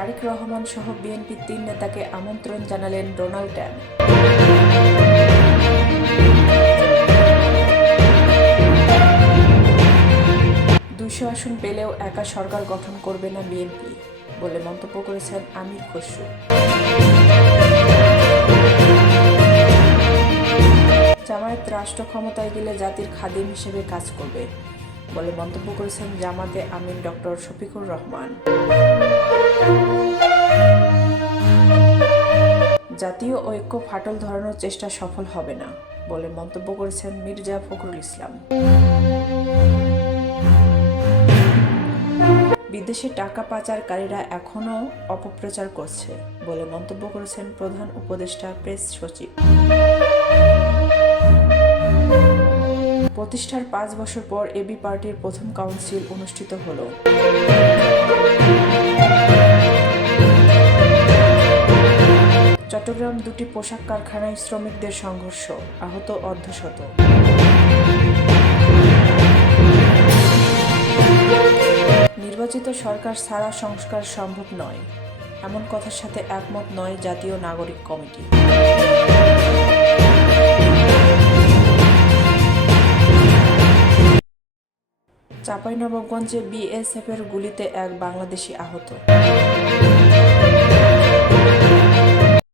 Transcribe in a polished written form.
তারেক রহমান সহ বিএনপির ৩ নেতাকে আমন্ত্রণ জানালেন ডোনাল্ড ট্রাম্প। ২০০ আসন পেলেও একা সরকার গঠন করবে না বিএনপি বলে মন্তব্য করেছেন আমির খসরু। জামায়াত রাষ্ট্র ক্ষমতায় গেলে জাতির খাদিম হিসেবে কাজ করবে বলে মন্তব্য করেছেন জামাতে আমির ডক্টর শফিকুর রহমান। জাতীয় ঐক্য ফাটল ধরানোর চেষ্টা সফল হবে না বলে মন্তব্য করেছেন মির্জা ফখরুল ইসলাম। বিদেশে টাকা পাচারকারীরা এখনও অপপ্রচার করছে বলে মন্তব্য করেছেন প্রধান উপদেষ্টা প্রেস সচিব। প্রতিষ্ঠার ৫ বছর পর এবি পার্টির প্রথম কাউন্সিল অনুষ্ঠিত হলো। চট্টগ্রাম ২টি পোশাক কারখানায় শ্রমিকদের সংঘর্ষ, আহত অর্ধশত। নির্বাচিত সরকার ছাড়া সংস্কার সম্ভব নয়, এমন কথার সাথে একমত নয় জাতীয় নাগরিক কমিটি। চাঁপাইনবাবগঞ্জে বিএসএফের গুলিতে এক বাংলাদেশি আহত।